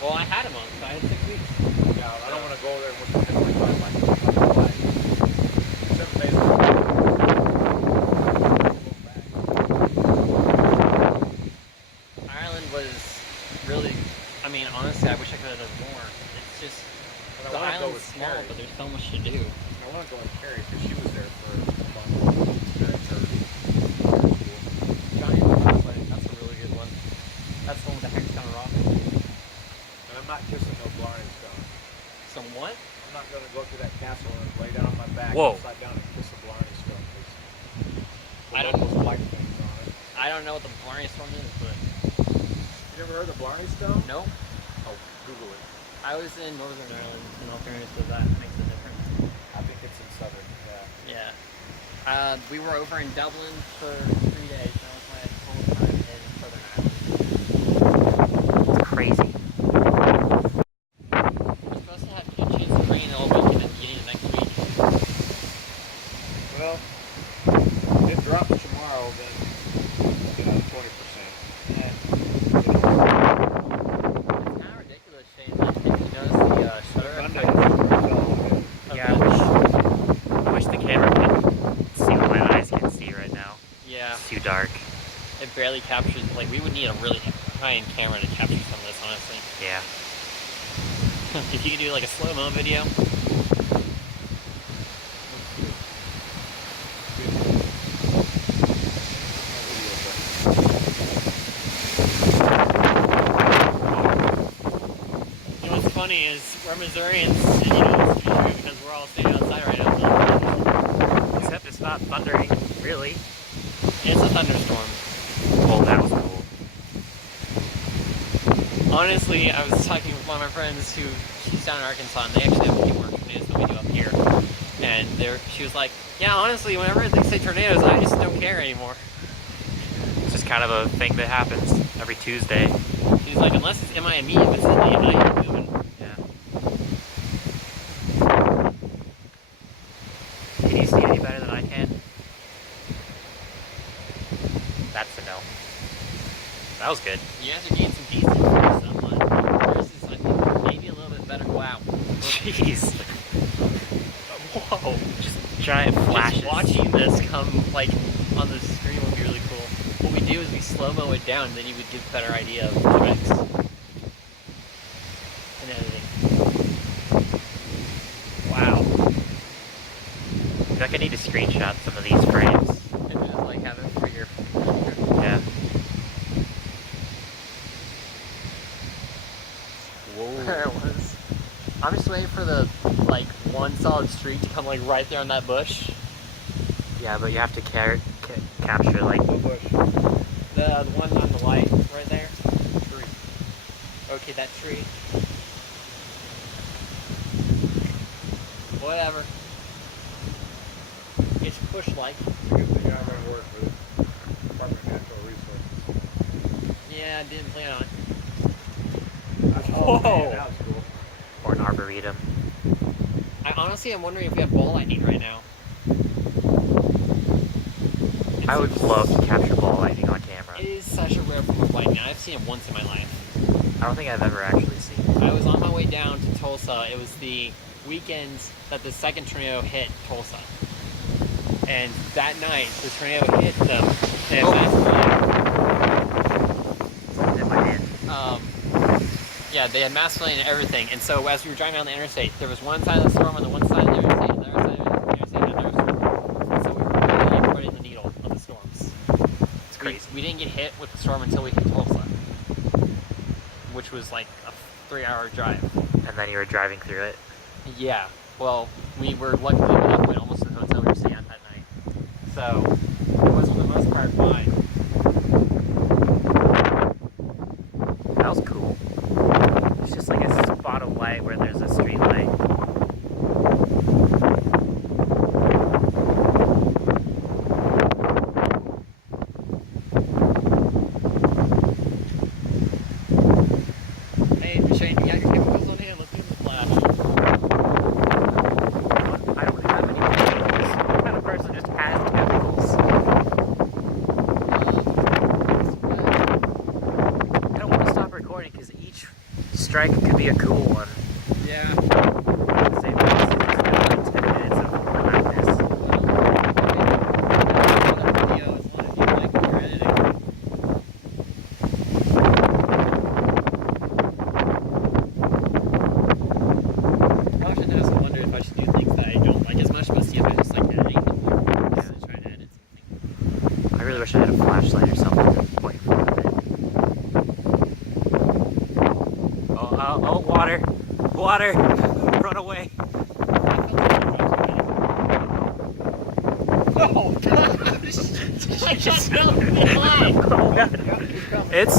Well, I had him on, so I had 6 weeks. Yeah, I don't want to go there with the 10.5 like 7 days. Ireland was really, I mean, honestly, I wish I could have done more. It's just, But the I want to go island's with small, Carrie. but there's so much to do. I want to go with Carrie because she was there for a month. That's her school. Giant rock wedding, that's a really good one. That's the one with the hexagon rock. And I'm not kissing no Blarney Stone. Some what? I'm not going to go to that castle and lay down on my back Whoa. upside down and kiss a Blarney Stone because I the don't- locals like things on it. I don't know what the Blarney Storm is, but You never heard of Blarney Stone? no. Oh, Google it. I was in Northern Ireland, in alternative to that makes a difference. I think it's in southern. Yeah. Yeah. We were over in Dublin for 3 days. That was my whole time in Southern Ireland. It's crazy. We're supposed to have a chance of rain all week and then beginning of next week. Well, if it drops tomorrow, then 20%. And It's kind of ridiculous, Shane. Like, if you notice the shutter Monday, effect Yeah, of I wish the camera could see what my eyes can see right now. yeah, It's too dark. it barely captures. Like, we would need a really high-end camera to capture some of this, honestly. Yeah. If you could do like a slow-mo video. You know what's funny is we're Missourians, and you know it's true because we're all staying outside right now. Except it's not thundering, really. It's a thunderstorm. Oh, that was cool. Honestly, I was talking with one of my friends who, she's down in Arkansas, and they actually have a few more tornadoes than we do up here. And she was like, yeah, honestly, whenever they say tornadoes, I just don't care anymore. It's just kind of a thing that happens every Tuesday. She's like, unless it's in my immediate vicinity, I ain't moving. Yeah. Can you see any better than I can? That's a no. That was good. You guys are getting some decent sunlight. Yours is, I think, maybe a little bit better. Wow. Jeez. Whoa. Just giant flashes. Just watching this come, like, on the screen would be really cool. What we do is we slow-mo it down, and then you would get a better idea of the tricks. And editing. Wow. I feel like I need to screenshot some of these frames. And just, like, have it for your... Yeah. Whoa. There it was. I'm just waiting for the, like, one solid streak to come, like, right there on that bush. Yeah, but you have to capture, like... Blue bush. The one on the light, right there. Tree. Okay, that tree. Whatever. It's push-like. It's a good thing I already work for the Department of Natural Resources. Yeah, I didn't plan on it. Oh, Whoa. man, that was cool. Or an arboretum. I honestly am wondering if we have ball lightning right now. I would love to capture ball lightning on camera. It is such a rare form of lightning. I've seen it once in my life. I don't think I've ever actually seen it. I was on my way down to Tulsa. It was the weekend that the second tornado hit Tulsa. And that night, the tornado hit them. And Someone hit my hand. yeah, they had mass flooding and everything. And so as we were driving down the interstate, there was one side of the storm on the one side of the interstate, and the other side of the interstate, and another storm. And so we were really threading the needle of the storms. It's crazy. We didn't get hit with the storm until we hit Tulsa, which was like a 3-hour drive. And then you were driving through it. Yeah. Well, we were luckily at that point almost in the hotel we were staying at that night. So it was for the most part fine. That was cool. It's just like a spot of light where there's a street light. Hey, Shane, you got your chemicals on hand? Let's give them a flash. I don't have any chemicals. What kind of person just has chemicals? I don't want to stop recording because each Strike could be a cool one. Yeah. Save us like 10 minutes of madness. Video as long as you like when you're editing. I often also wonder if I should do things that I don't like as much, but see if I just like editing them more. Just to try to edit something. I really wish I had a flashlight or something to point in front of it. Oh, water! Water! Run away! Oh gosh! I got so blind! Oh god! It's